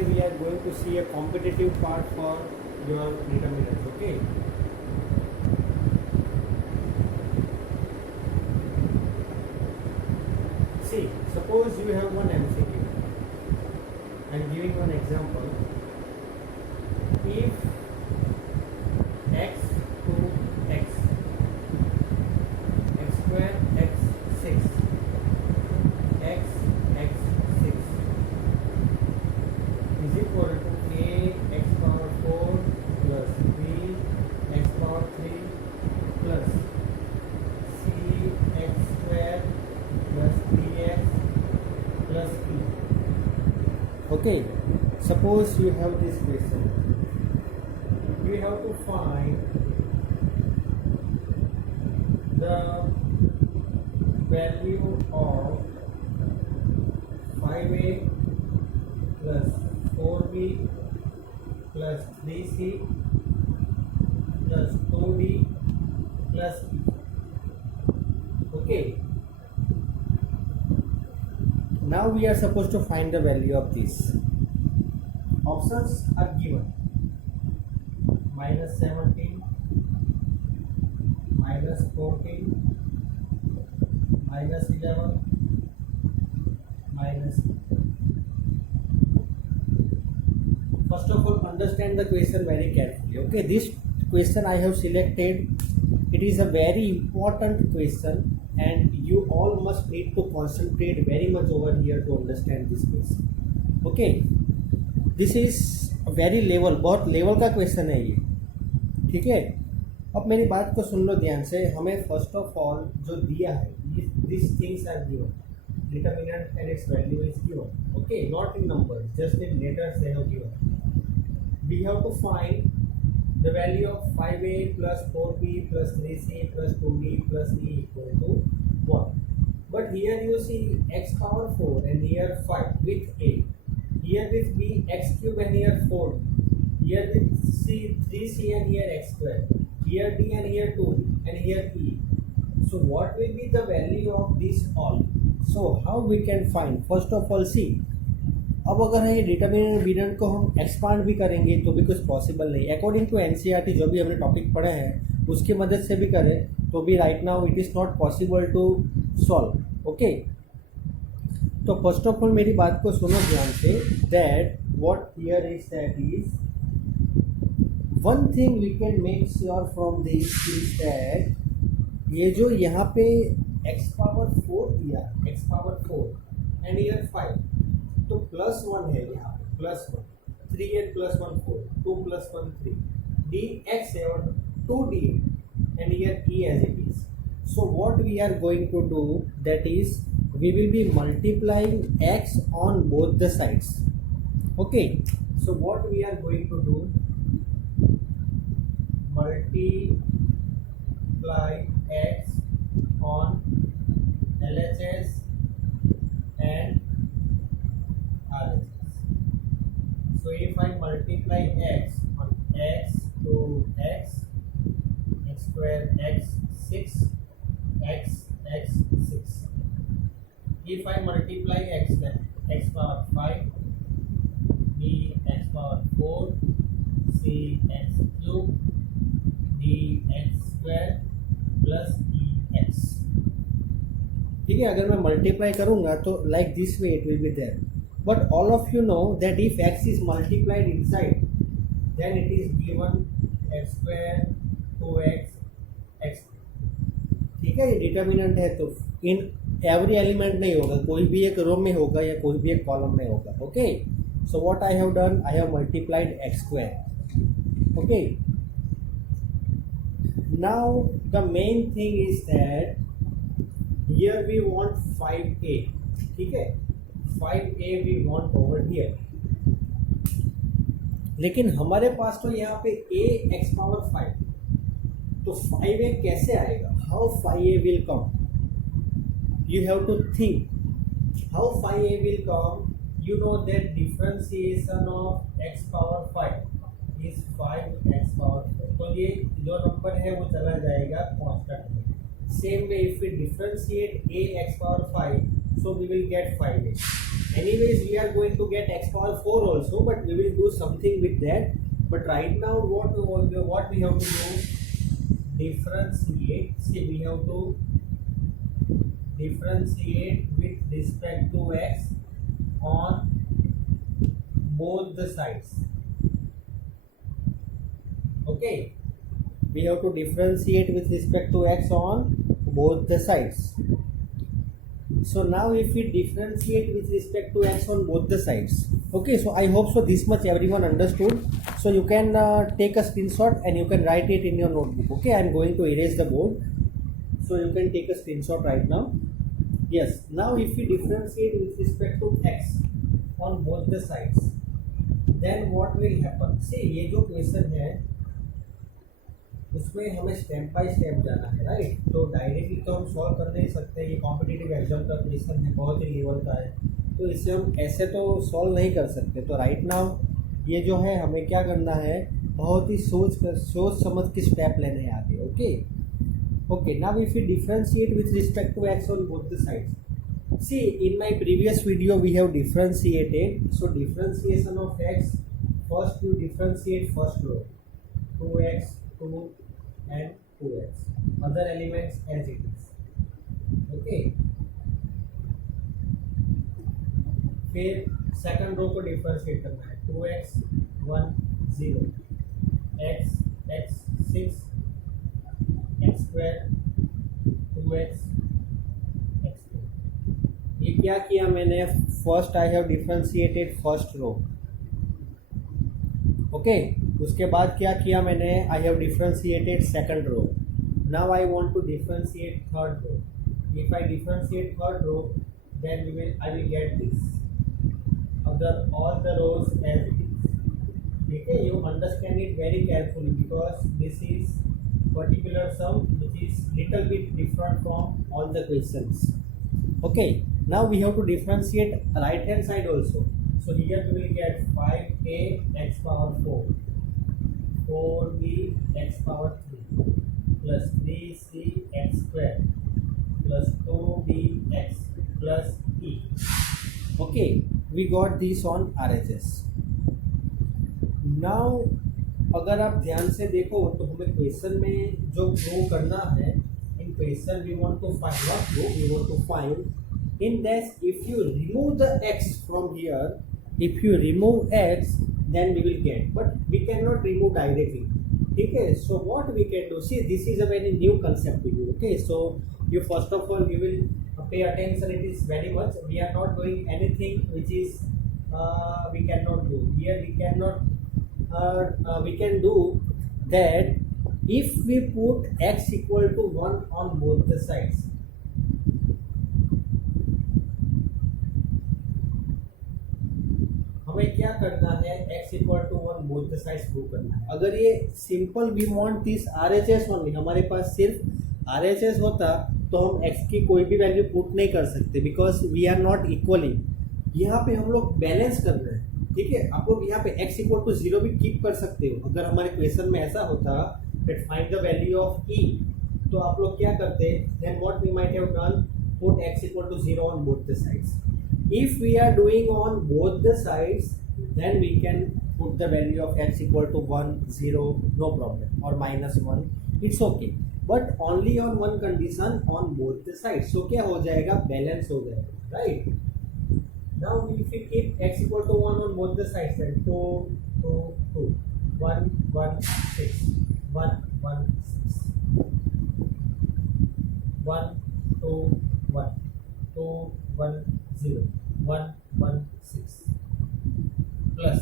today we are going to see a competitive part for your determinants. Okay. See, suppose you have one MCQ. I'm giving one example. If x to x, x square x 6, x 6 is equal to a x power 4 plus b x power 3 plus c x square plus dx plus e. Okay, suppose you have this question. You have to find the value of 5a plus 4b plus 3c plus 2d plus e. Okay. Now we are supposed to find the value of this. Options are given: minus 17, minus 14, minus 11, minus 8. First of all, understand the question very carefully. Okay, this question I have selected. It is a very important question, and you all must need to concentrate very much over here to understand this question. Okay, this is a very level, बहुत level का question है ये, ठीक है. अब मेरी बात को सुन लो ध्यान से. हमें फर्स्ट ऑफ ऑल जो दिया है, this things are given, determinant and its value is given. Okay, not in numbers, just in letters they have given. We have to find the value of 5a plus 4b plus 3c plus 2b plus e equal to 1. But here you see x power 4 and here 5 with a. Here with b x cube and here 4. Here with c 3c and here x square. Here d and here 2 and here e. So what will be the value of this all? So how we can find? First of all, see. अब अगर है ये determinant dividend को हम expand भी करेंगे तो भी कुछ पॉसिबल नहीं. अकॉर्डिंग टू एनसीईआरटी जो भी हमने टॉपिक पढ़े हैं उसकी मदद से भी करें तो भी right now it is not possible to solve. Okay, तो फर्स्ट ऑफ ऑल मेरी बात को सुनो ध्यान से. That what here is that is one thing we can make sure from this is that ये जो यहाँ पे एक्स पावर 4 दिया, एक्स पावर 4 एंड ईयर 5, तो प्लस 1 है यहाँ पे, plus 1 3 and plus 1 4, 2 plus 1 3, D x है और 2d and year e as it is. So what we are going to do, that is we will be multiplying x on both the sides. Okay, so what we are going to do, multiply x on LHS and RHS. So if I multiply x on x to x, x square x 6, x 6. If I multiply x, then x power 5, b x power 4, c x cube, d x square plus e x. ठीक है, अगर मैं multiply करूंगा तो like this way it will be there. But all of you know that if x is multiplied inside, then it is given x square 2x x. ठीक है, ये determinant है तो इन एवरी एलिमेंट नहीं होगा, कोई भी एक रो में होगा या कोई भी एक कॉलम में होगा. Okay, so what I have done, I have multiplied x square. Okay, now the main thing is that here we want 5a. ठीक है, 5a we want over here. लेकिन हमारे पास तो यहाँ पे a x power 5, तो 5a कैसे आएगा? How 5a will come? You have to think how 5a will come. You know that differentiation of x power 5 is 5x power 4. तो ये जो नंबर है वो चला जाएगा कांस्टेंट में. Same way if we differentiate a x power 5, so we will get 5a. Anyways, we are going to get x power 4 also, but we will do something with that. But right now, what we have to do? Differentiate. See, we have to differentiate with respect to x on both the sides. Okay, we have to differentiate with respect to x on both the sides. So now if we differentiate with respect to x on both the sides, okay, so I hope so this much everyone understood. So you can take a screenshot and you can write it in your notebook. Okay, I'm going to erase the board, so you can take a screenshot right now. Yes, now if we differentiate with respect to x on both the sides, then what will happen? See, ये जो question है उसमें हमें step by step जाना है, right? तो directly तो हम सॉल्व कर नहीं सकते, ये कॉम्पिटिटिव एग्जाम का क्वेश्चन है, बहुत ही लेवल का है, तो इसे हम ऐसे तो सॉल्व नहीं कर सकते। तो राइट नाउ ये जो है हमें क्या करना है, बहुत ही सोच समझ के स्टेप लेने हैं आगे। Okay, now if you differentiate with respect to x on both the sides, see in my previous video we have differentiated. So differentiation of x, first you differentiate first row 2x 2 and 2x, other elements as it is. Okay, फिर second row को differentiate करना है 2x 1 0 x x 6 x square 2x x 2। ये क्या किया मैंने, first I have differentiated first row. Okay, उसके बाद क्या किया मैंने, I have differentiated second row. Now I want to differentiate third row. If I differentiate third row then I will get this, अगर all the rows as it is. ठीक है, you understand it very carefully because this is particular sum which is little bit different from all the questions. Okay, now we have to differentiate right hand side also. So here we will get 5a x power 4, 4b x power 3 plus 3c x square plus 2b x plus e. Okay, we got this on RHS. Now अगर आप ध्यान से देखो तो हमें question में जो prove करना है, इन question we want to find, not prove, we want to find in that if you remove the x from here, if you remove x then we will get, but we cannot remove directly. ठीक है, so what we can do, see this is a very new concept to you. Okay, so you first of all you will pay attention, it is very much, we are not doing anything which is we cannot do here. We cannot we can do that if we put x equal to 1 on both the sides, हमें क्या करना है, x equal to 1 both the sides prove करना है। अगर ये simple we want this RHS only, हमारे पास सिर्फ RHS होता तो हम x की कोई भी वैल्यू पुट नहीं कर सकते because we are not equally. यहाँ पे हम लोग बैलेंस कर रहे हैं। ठीक है, आप लोग यहाँ पे x इक्वल टू 0 भी कीप कर सकते हो। अगर हमारे क्वेश्चन में ऐसा होता that find the value of e, तो आप लोग क्या करते, then what we might have done, put x equal to 0 on both the sides. If we are doing on both the sides, then we can put the value of x equal to 1, 0, no problem, or -1, it's okay. But only on one condition, on both the sides. So क्या हो जाएगा, balance हो जाएगा, right? Now if we keep x equal to 1 on both the sides, then 2, 2, 2, 1, 1, 6, 1, 1, 6, 1, 2, 1, 2, 1, 0, 1, 1, 6 plus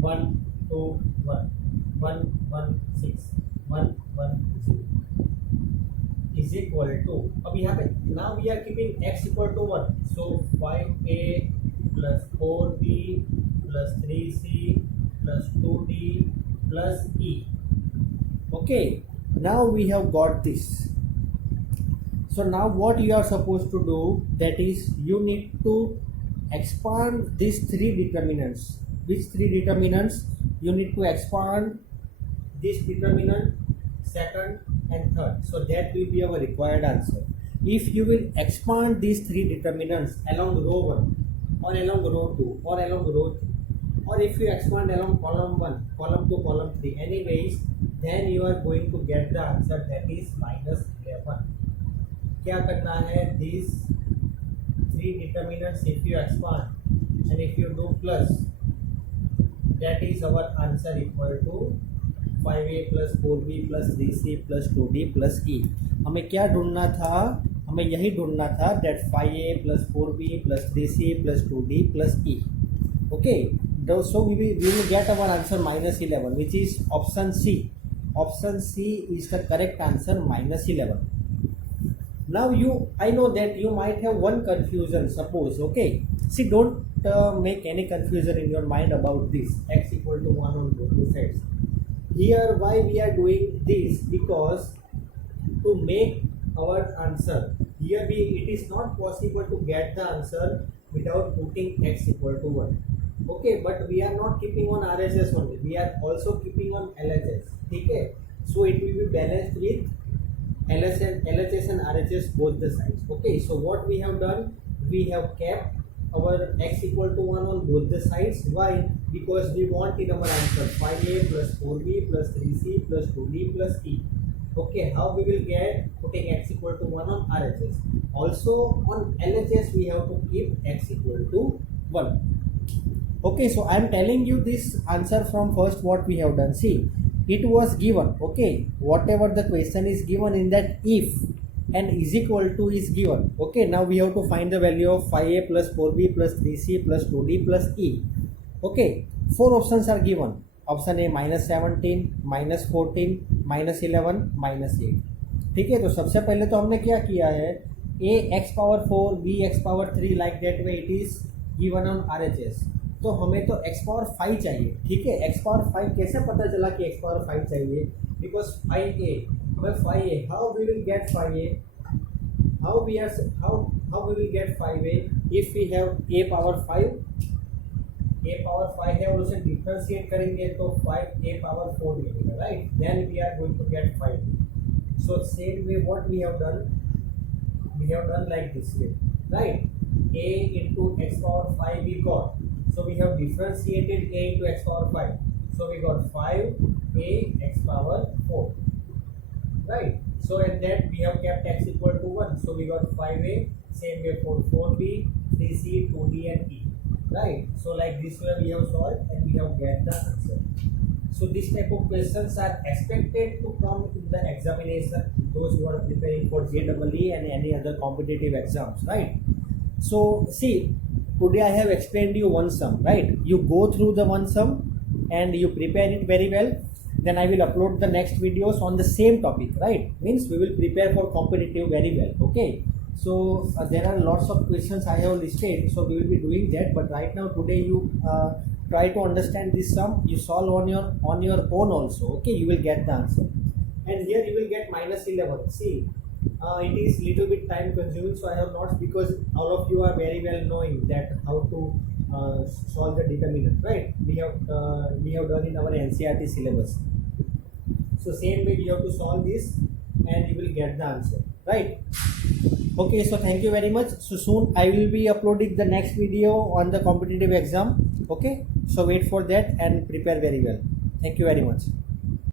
1, 2, 1, 1, 1, 6, 1, 1, 0 is equal to, अब यहाँ पे now we are keeping x equal to 1, so 5a plus 4b plus 3c plus 2d plus e. Okay, now we have got this. So now what you are supposed to do, that is you need to expand these three determinants. Which three determinants? You need to expand this determinant, second and third. So that will be our required answer. If you will expand these three determinants along row 1, or along row 2 or along row 3, or if you expand along column 1, column 2, column 3, anyways, then you are going to get the answer, that is -11. क्या करना है, these three determinants if you expand and if you do plus, that is our answer equal to 5a plus 4b plus 3c plus 2d plus e. हमें क्या ढूंढना था, हमें यही ढूंढना था, that 5a plus 4b plus 3c plus 2d plus e. Okay, so we will get our answer -11, which is option C. Option C is the correct answer, -11. Now I know that you might have one confusion, suppose, okay, see, don't make any confusion in your mind about this, x equal to 1 on both the sides. Here why we are doing this, because to make our answer, here it is not possible to get the answer without putting x equal to 1. Okay, but we are not keeping on RHS only, we are also keeping on LHS. Okay, so it will be balanced with LHS and RHS both the sides. Okay, so what we have done, we have kept our x equal to 1 on both the sides. Why? Because we want in our answer 5a plus 4b plus 3c plus 2d plus e. Okay, how we will get, putting x equal to 1 on RHS. Also on LHS we have to keep x equal to 1. Okay, so I am telling you this answer from first what we have done. See, it was given, okay, whatever the question is given, in that if and is equal to is given. Okay, now we have to find the value of 5a plus 4b plus 3c plus 2d plus e. Okay, 4 options are given. Option A -17, -14, -11, -8. ठीक है, तो सबसे पहले तो हमने क्या किया है, a x power 4, b x power 3, like that way it is given on RHS. तो हमें तो x पावर 5 चाहिए. ठीक है, x पावर 5 कैसे पता चला कि x पावर 5 चाहिए, बिकॉज 5a, हमें 5a, how we will get 5a, how we will get 5a if we have a power 5, a power 5 है और उसे डिफरेंशिएट करेंगे तो 5a पावर 4 मिलेगा, right, then we are going to get 5. So same way what we have done like this way, right, a into x power 5 we got. So we have differentiated a into x power 5. So we got 5a x power 4. Right. So at that we have kept x equal to 1. So we got 5a, same way for 4b, 3c, 2d and e. Right. So like this way we have solved and we have get the answer. So this type of questions are expected to come in the examination, those who are preparing for JEE and any other competitive exams. Right. So see, today I have explained you one sum, right? You go through the one sum and you prepare it very well. Then I will upload the next videos on the same topic, right? Means we will prepare for competitive very well. Okay, so there are lots of questions I have listed, so we will be doing that. But right now today you try to understand this sum, you solve on your own also. Okay, you will get the answer, and here you will get -11. See, it is little bit time consuming, so I have not, because all of you are very well knowing that how to solve the determinant, right? We have done in our NCERT syllabus. So same way you have to solve this and you will get the answer, right? Okay, so thank you very much. So soon I will be uploading the next video on the competitive exam. Okay, so wait for that and prepare very well. Thank you very much.